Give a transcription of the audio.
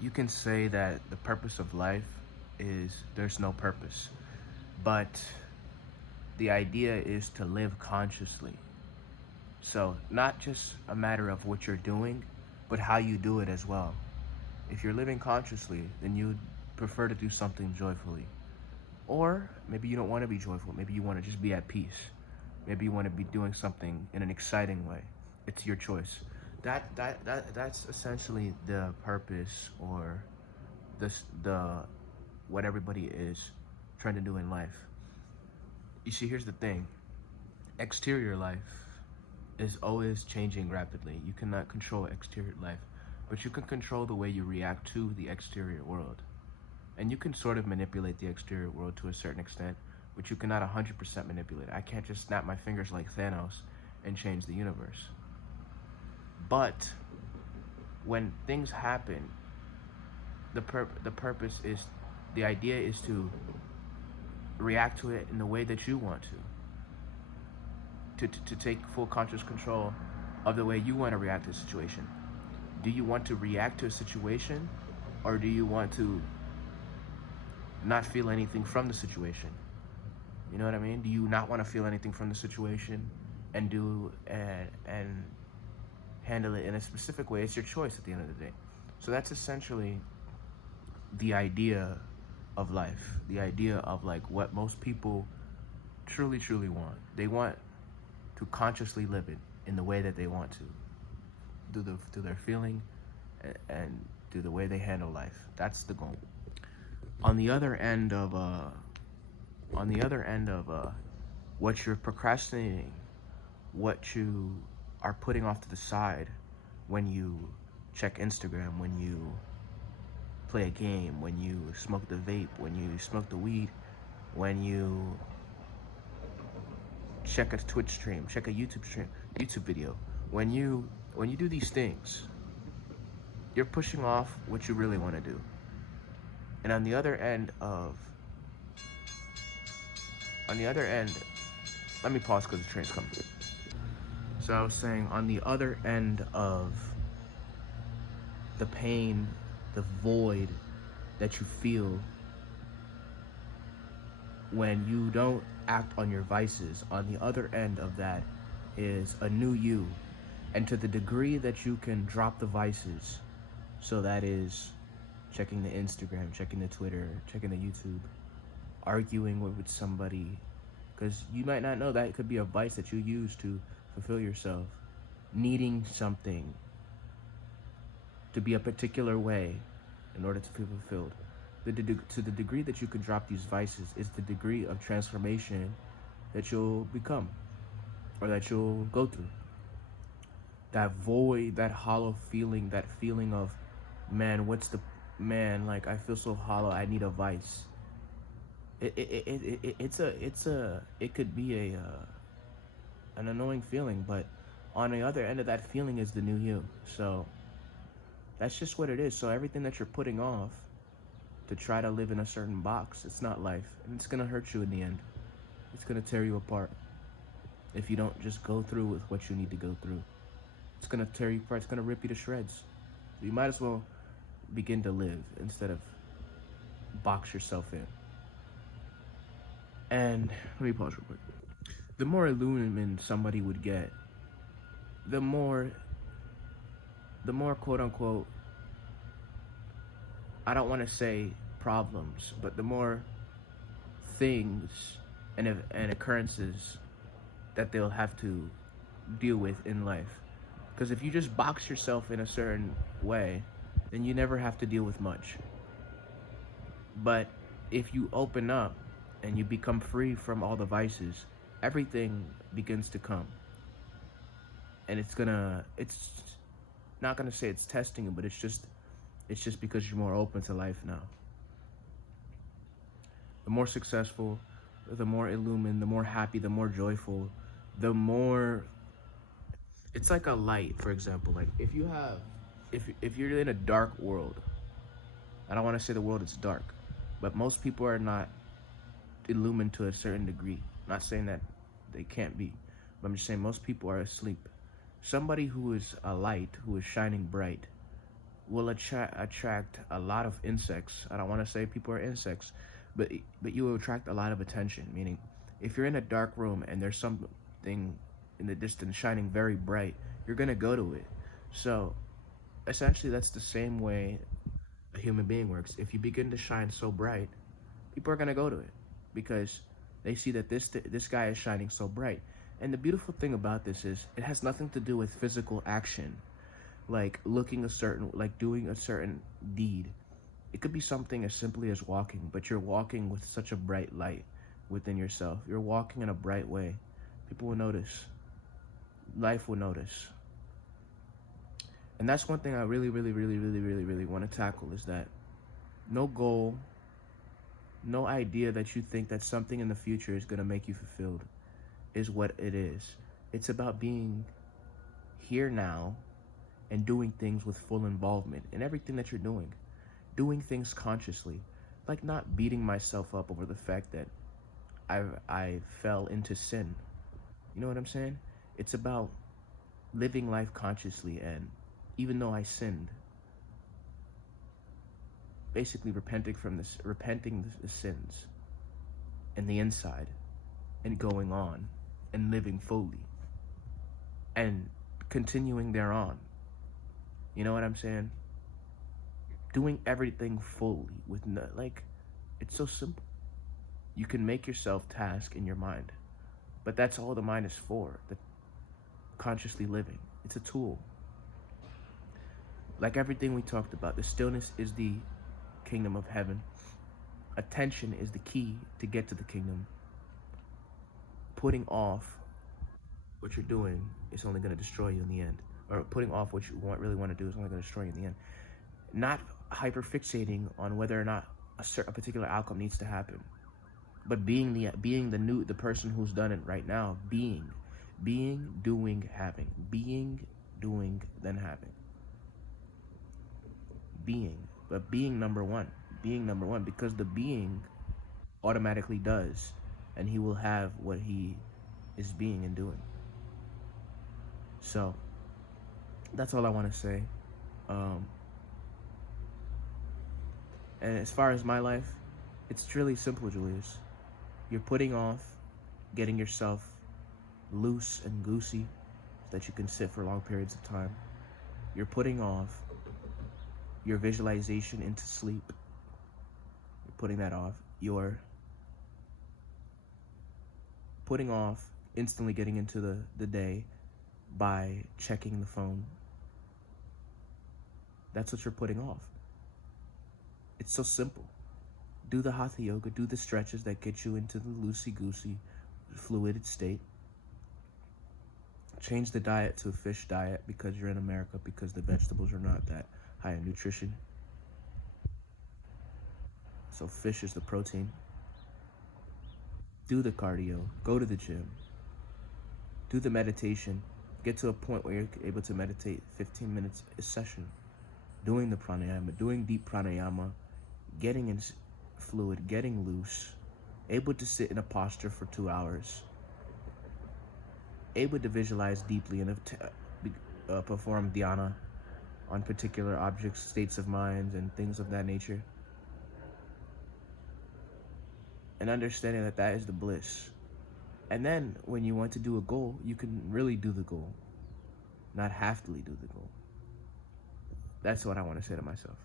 You can say that the purpose of life is there's no purpose, but the idea is to live consciously. So, not just a matter of what you're doing, but how you do it as well. If you're living consciously, then you'd prefer to do something joyfully. Or maybe you don't want to be joyful. Maybe you want to just be at peace. Maybe you want to be doing something in an exciting way. It's your choice. That's essentially the purpose or the what everybody is trying to do in life. You see, here's the thing. Exterior life is always changing rapidly. You cannot control exterior life, but you can control the way you react to the exterior world. And you can sort of manipulate the exterior world to a certain extent, but you cannot 100% manipulate it. I can't just snap my fingers like Thanos and change the universe. But when things happen, the purpose is, the idea is to react to it in the way that you want to take full conscious control of the way you want to react to a situation. Do you want to react to a situation, or do you want to not feel anything from the situation? You know what I mean? Do you not want to feel anything from the situation and and handle it in a specific way? It's your choice at the end of the day. So that's essentially the idea of life, the idea of like what most people truly want. They want to consciously live it in the way that they want to, through their feeling and through the way they handle life. That's the goal. On the other end of what you're procrastinating, what you are putting off to the side when you check Instagram, when you play a game, when you smoke the vape, when you smoke the weed, when you check a Twitch stream, check a YouTube video. When you do these things, you're pushing off what you really want to do. And on the other end, let me pause because the train's coming. So I was saying, on the other end of the pain, the void that you feel when you don't act on your vices, on the other end of that is a new you. And to the degree that you can drop the vices, so that is checking the Instagram, checking the Twitter, checking the YouTube, arguing with somebody, because you might not know that it could be a vice that you use to fulfill yourself, needing something to be a particular way in order to feel fulfilled. To the degree that you can drop these vices is the degree of transformation that you'll become, or that you'll go through. That void, that hollow feeling, that feeling of, man, like I feel so hollow, I need a vice. It could be an annoying feeling, but on the other end of that feeling is the new you. So that's just what it is. So everything that you're putting off to try to live in a certain box, it's not life, and it's gonna hurt you in the end. It's gonna tear you apart if you don't just go through with what you need to go through. It's gonna tear you apart. It's gonna rip you to shreds. You might as well begin to live instead of box yourself in. And let me pause real quick. The more illumined somebody would get, the more quote unquote, I don't want to say problems, but the more things and occurrences that they'll have to deal with in life. Because if you just box yourself in a certain way, then you never have to deal with much. But if you open up and you become free from all the vices, everything begins to come. And it's not gonna say it's testing you, but it's just because you're more open to life now. The more successful, the more illumined, the more happy, the more joyful, the more, it's like a light, for example. Like if you're in a dark world, I don't want to say the world is dark, but most people are not illumined to a certain degree. I'm not saying that they can't be, but I'm just saying most people are asleep. Somebody who is a light, who is shining bright, will attract a lot of insects. I don't want to say people are insects, but you will attract a lot of attention. Meaning, if you're in a dark room and there's something in the distance shining very bright, you're gonna go to it. So essentially, that's the same way a human being works. If you begin to shine so bright, people are gonna go to it because they see that this guy is shining so bright. And the beautiful thing about this is it has nothing to do with physical action, like doing a certain deed. It could be something as simply as walking, but you're walking with such a bright light within yourself. You're walking in a bright way. People will notice. Life will notice. And that's one thing I really, really, really, really, really, really want to tackle is that no goal, no idea that you think that something in the future is going to make you fulfilled is what it is. It's about being here now and doing things with full involvement in everything that you're doing. Doing things consciously, like not beating myself up over the fact that I fell into sin. You know what I'm saying? It's about living life consciously, and even though I sinned, basically repenting the sins and the inside, and going on and living fully and continuing thereon. You know what I'm saying? Doing everything fully with it's so simple. You can make yourself task in your mind, but that's all the mind is for. The consciously living. It's a tool. Like everything we talked about, the stillness is the kingdom of heaven. Attention is the key to get to the kingdom. Putting off what you're doing is only going to destroy you in the end. Or putting off what you really want to do is only going to destroy you in the end. Not hyperfixating on whether or not a particular outcome needs to happen, but being the person who's done it right now. Being, doing, having. Being, doing, then having. But being number one. Being number one, because the being automatically does, and he will have what he is being and doing. So that's all I want to say. And as far as my life, it's really simple, Julius. You're putting off getting yourself loose and goosey so that you can sit for long periods of time. You're putting off your visualization into sleep. You're putting that off. You're putting off instantly getting into the day by checking the phone. That's what you're putting off. It's so simple. Do the hatha yoga, do the stretches that get you into the loosey-goosey, fluid state. Change the diet to a fish diet because you're in America, because the vegetables are not that high in nutrition. So fish is the protein. Do the cardio, go to the gym, do the meditation, get to a point where you're able to meditate 15 minutes a session, doing the pranayama, doing deep pranayama, getting in fluid, getting loose, able to sit in a posture for 2 hours, able to visualize deeply and perform dhyana on particular objects, states of mind, and things of that nature. And understanding that that is the bliss. And then when you want to do a goal, you can really do the goal, not haftily do the goal. That's what I want to say to myself.